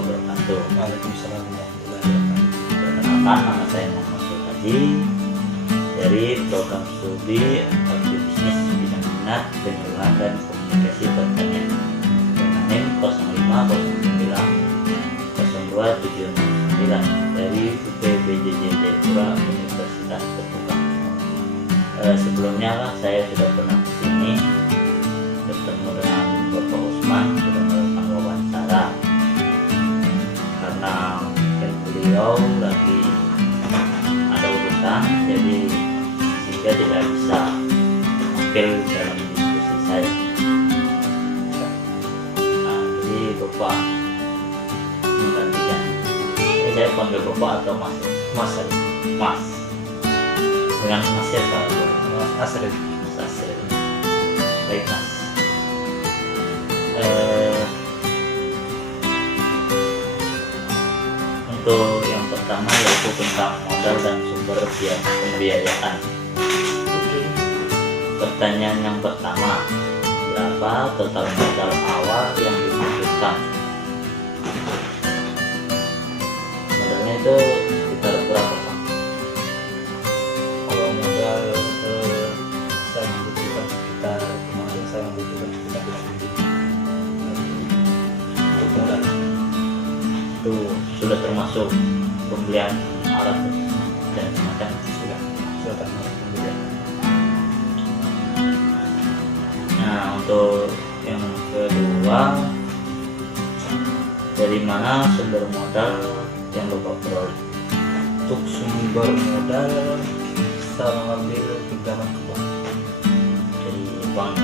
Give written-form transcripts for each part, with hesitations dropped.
wabarakatuh. Waalaikumsalam warahmatullahi wabarakatuh. Perkenalkan, nama saya Muhammad Sulhaji dari program studi agribisnis bidang minat, penyuluhan dan komunikasi pertanian dengan NIM 05090279 dari UPBJJ Jayapura Universitas Terbuka. Sebelumnya saya sudah pernah kesini bertemu dengan Bapak Usman, sudah melakukan wawancara karena beliau lagi ada urusan, jadi sehingga tidak bisa tampil dalam diskusi saya. Jadi Bapak menggantikan. Ini saya panggil Bapak atau Mas? Mas Mas. Dengan Mas siapa? Mas Asri. Mas Asri. Baik Mas. Untuk yang pertama yaitu tentang modal dan sumber pembiayaan. Pertanyaan yang pertama, berapa total modal awal yang dibutuhkan? Modalnya itu sekitar berapa Pak? Kalau modal saya membutuhkan sekitar, kemarin saya membutuhkan sekitar 20 untuk modal. Itu sudah termasuk pembelian alat dan semacam. Sudah termasuk pembelian. Nah, untuk yang kedua, dari mana sumber modal yang Bapak peroleh? Untuk sumber modal saya mengambil pinjaman ke bank. Dari bank.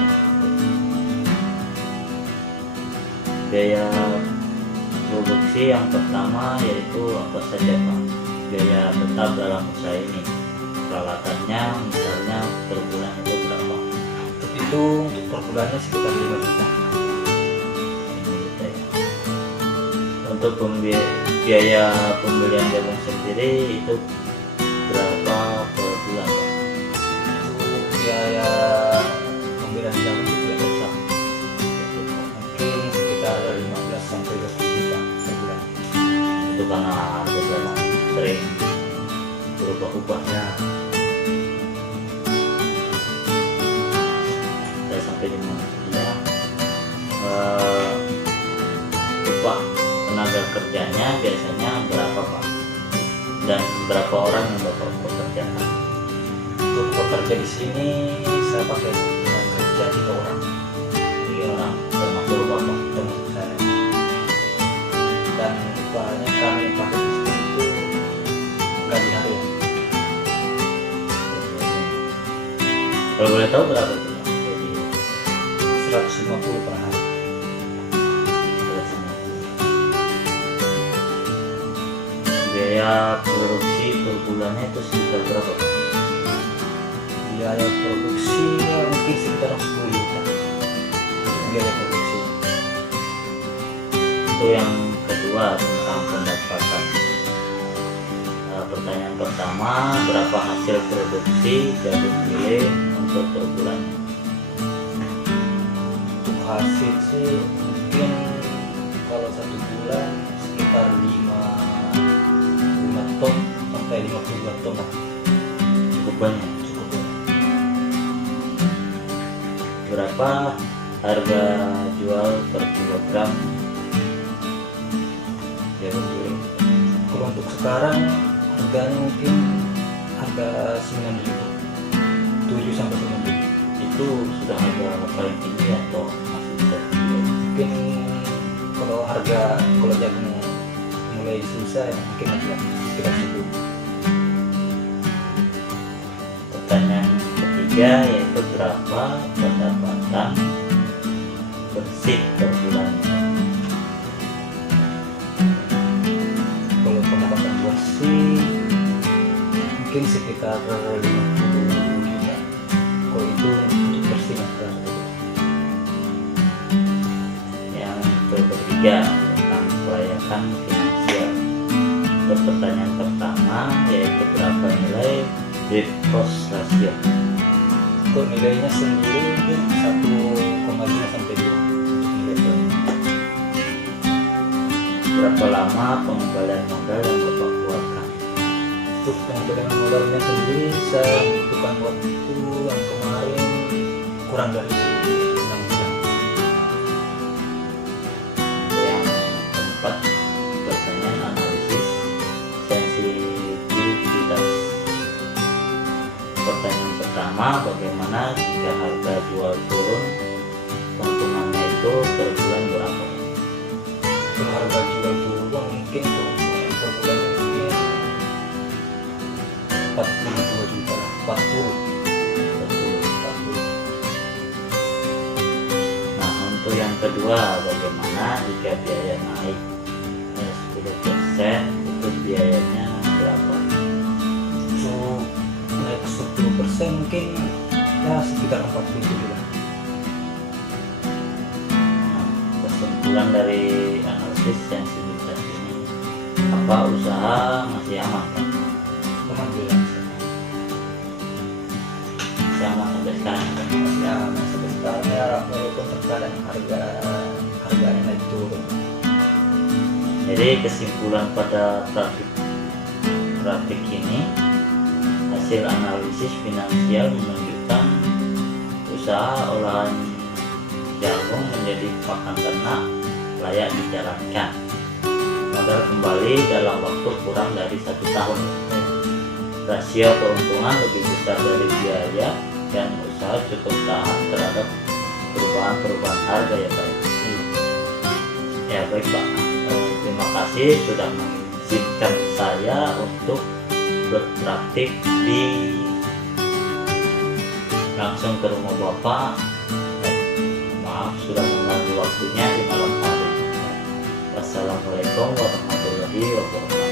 Biaya produksi yang pertama yaitu apa saja Pak? Biaya tetap dalam usaha ini. Peralatannya misalnya per bulan itu berapa? Itu untuk per bulannya sekitar 5 juta. Untuk biaya pembelian jagung sendiri itu berapa per bulan Pak? Untuk biaya pembelian jagung itu ya tetap mungkin sekitar 15 sampai 20 juta per bulan. Itu karena harga jagung sering berubah-ubahnya. Saya sampai di mana ya? Upah tenaga kerjanya biasanya berapa Pak? Dan berapa orang yang Bapak pekerjakan? Untuk bekerja di sini saya pakai tenaga kerja 3 orang, 3 orang termasuk Bapak. termasuk saya. Dan upahnya kami pakai di sini itu gaji harian. Kalau boleh tahu berapa itu Pak? Jadi 150 per hari. biaya produksi per bulannya itu sekitar berapa Pak? Biaya produksinya mungkin sekitar 10 juta. Biaya produksi. Itu yang kedua tentang pendapatan. Pertanyaan pertama, berapa hasil produksi jagung gile untuk per bulan? Untuk hasil sih mungkin kalau 1 bulan sekitar 5 ton sampai 52 ton lah. Cukup banyak. Cukup banyak. Berapa harga jual per kilogram jagung gile? Kalau untuk sekarang harganya mungkin harga 9.000, 7 sampai 9.000. Itu sudah harga paling tinggi atau masih bisa tinggi? Mungkin kalau jagung mulai susah ya mungkin masih sekitar 10. Pertanyaan ketiga yaitu berapa pendapatan bersih per bulan? Kalau pendapatan bersih mungkin sekitar 50 juta. Kalau itu untuk bersih mas. Yang ketiga tentang kelayakan finansial. Pertanyaan pertama yaitu berapa nilai debt cost ratio? Untuk nilainya sendiri mungkin 1,5 sampai 2 untuk nilai. Berapa lama pengembalian modal yang Bapak keluarkan? Untuk pengembalian modalnya sendiri saya membutuhkan waktu yang kemarin kurang dari 6 bulan. Yang keempat, pertanyaan analisis sensitivitas. Pertanyaan pertama, bagaimana jika harga jual turun, keuntungannya itu per bulan berapa? Kalau harga jual turun mungkin per bulan mungkin 42 juta lah, 40. Nah, untuk yang kedua, bagaimana jika biaya naik 10%, itu biayanya berapa? Untuk naik 10% mungkin ya sekitar 40 juta lah. Nah, kesimpulan dari analisis sensitivitas ini, apa usaha masih aman kan? Alhamdulillah Masih aman sampai sekarang kan? masih aman sampai sekarang ya, walaupun terkadang harganya naik turun. Jadi kesimpulan pada grafik ini, hasil analisis finansial menunjukkan usaha olahan jagung menjadi pakan ternak layak dijalankan. Modal kembali dalam waktu kurang dari 1 tahun. Rasio keuntungan lebih besar dari biaya dan usaha cukup tahan terhadap perubahan harga ya Pak. Ya baik Pak. Terima kasih sudah mengizinkan saya untuk berpraktik langsung ke rumah Bapak. Maaf sudah mengganggu waktunya di malam hari. Wassalamualaikum warahmatullahi wabarakatuh.